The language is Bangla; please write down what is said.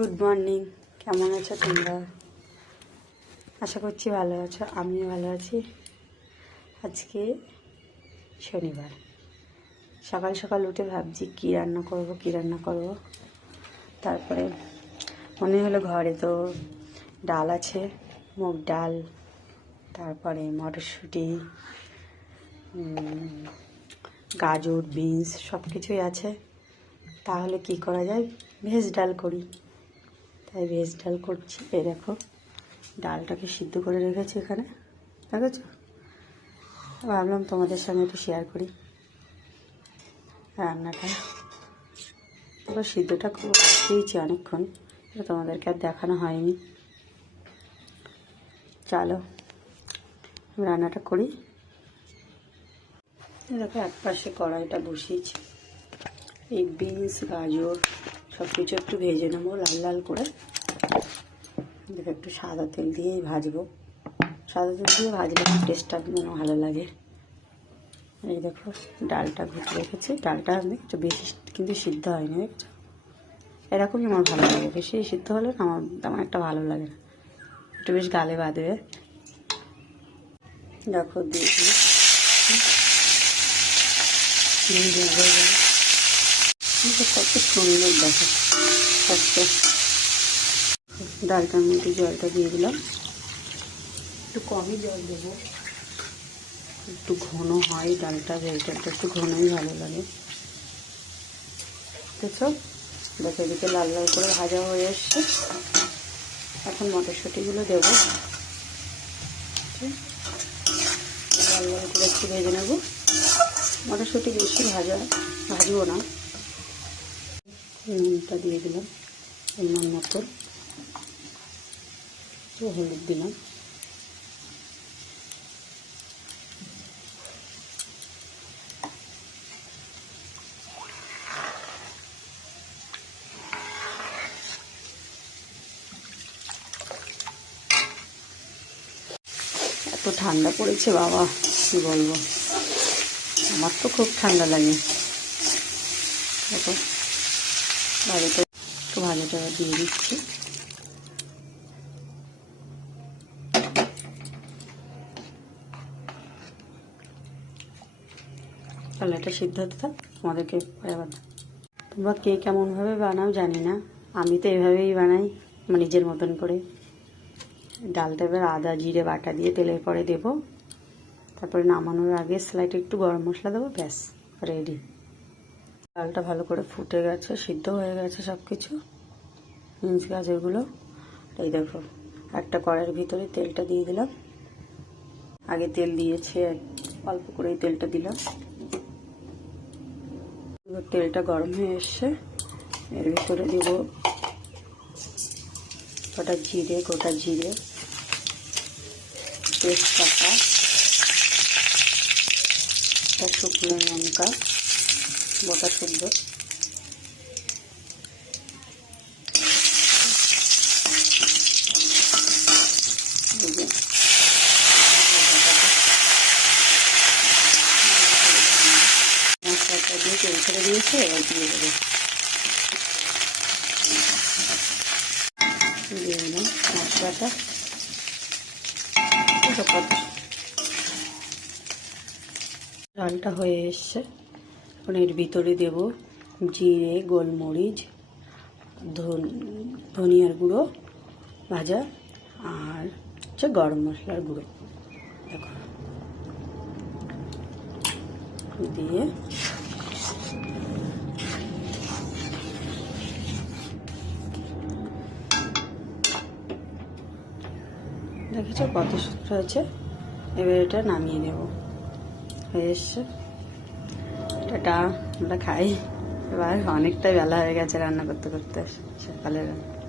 গুড মর্নিং, কেমন আছো তোমরা? আশা করছি ভালো আছো, আমিও ভালো আছি। আজকে শনিবার, সকাল সকাল উঠে ভাবছি কী রান্না করব। তারপরে মনে হলো ঘরে তো ডাল আছে, মুগ ডাল, তারপরে মটরশুঁটি, গাজর, বিনস সব কিছুই আছে। তাহলে কি করা যায়, ভেজ ডাল করি। তাই ভেজ ডাল করছি। এই দেখো, ডালটাকে সিদ্ধ করে রেখেছি এখানে, দেখেছো? ভাবলাম তোমাদের সঙ্গে একটু শেয়ার করি রান্নাটা। এবার সিদ্ধটা খুব দিয়েছি অনেকক্ষণ, তোমাদেরকে আর দেখানো হয়নি। চলো রান্নাটা করি। দেখো, এক পাশে কড়াইটা বসিয়েছি। এই বিনস, গাজর সব কিছু একটু ভেজে নেবো লাল লাল করে। দেখো, একটু সাদা তেল দিয়েই ভাজবো। সাদা তেল দিয়ে ভাজলে একটু টেস্টটা ভালো লাগে। এই দেখো, ডালটা ঘুটে রেখেছি। ডালটা একটু বেশি কিন্তু সিদ্ধ হয়নি, দেখছো? এরকমই আমার ভালো লাগে। বেশি সিদ্ধ হলে আমার তেমন একটা ভালো লাগে না, একটু বেশ গালে বাঁধবে। দেখো দিয়েছি, কত সুন্দর দেখো। আচ্ছা, ডালটার মধ্যে জলটা দিয়ে দিলাম। একটু কমই জল দেবো, একটু ঘন হয় ডালটা। ভেজ ডালটা একটু ঘনই ভালো লাগে। দেখো, এদিকে লাল লাল করে ভাজা হয়ে এসছে। এখন মটরশুঁটিগুলো দেবো, লাল লাল করে একটু ভেজে নেবো। মটরশুঁটি বেশি ভাজবো না। নুনটা দিয়ে দিলাম পরিমাণ মতো, হলুদ দিলাম। এত ঠান্ডা পড়েছে বাবা, কি বলবো। আমার তো খুব ঠান্ডা লাগে। দেখো, ভাজাটা দিয়ে দিচ্ছি। তাহলে এটা সিদ্ধ হতে থাক, তোমাদেরকে পরে আবার। তোমরা কে কেমনভাবে বানাও জানি না, আমি তো এভাবেই বানাই আমার নিজের মতন করে। ডালটা এবার আদা জিরে বাটা দিয়ে তেলের পরে দেবো। তারপরে নামানোর আগে স্লাইড একটু গরম মশলা দেবো, ব্যাস রেডি। ডালটা ভালো করে ফুটে গেছে, সিদ্ধ হয়ে গেছে সব কিছু, বিনস গাজরগুলো। এই দেখো, একটা কড়াইয়ের ভিতরে তেলটা দিয়ে দিলাম। আগে তেল দিয়েছে, অল্প করেই তেলটা দিলাম। এবার তেলটা গরম হয়ে এসছে, এর ভিতরে দেব গোটা জিরে, তেজপাতা, শুকনো লঙ্কা, গোটা শুদ্ধ, মশলাটা দিয়ে তেল ছেড়ে দিয়েছে। এবার দিয়ে দিলাম মশলাটা। ডালটা হয়ে এসছে, এখন এর ভিতরে দেব জিরে, গোলমরিচ, ধনিয়ার গুঁড়ো ভাজা, আর হচ্ছে গরম মশলার গুঁড়ো। দেখো, দিয়ে দেখেছো কত সুন্দর হয়েছে। এবার এটা নামিয়ে নেব, হয়ে এসছে। এটা আমরা খাই। এবার অনেকটাই বেলা হয়ে গেছে রান্না করতে করতে, সকালের রান্না।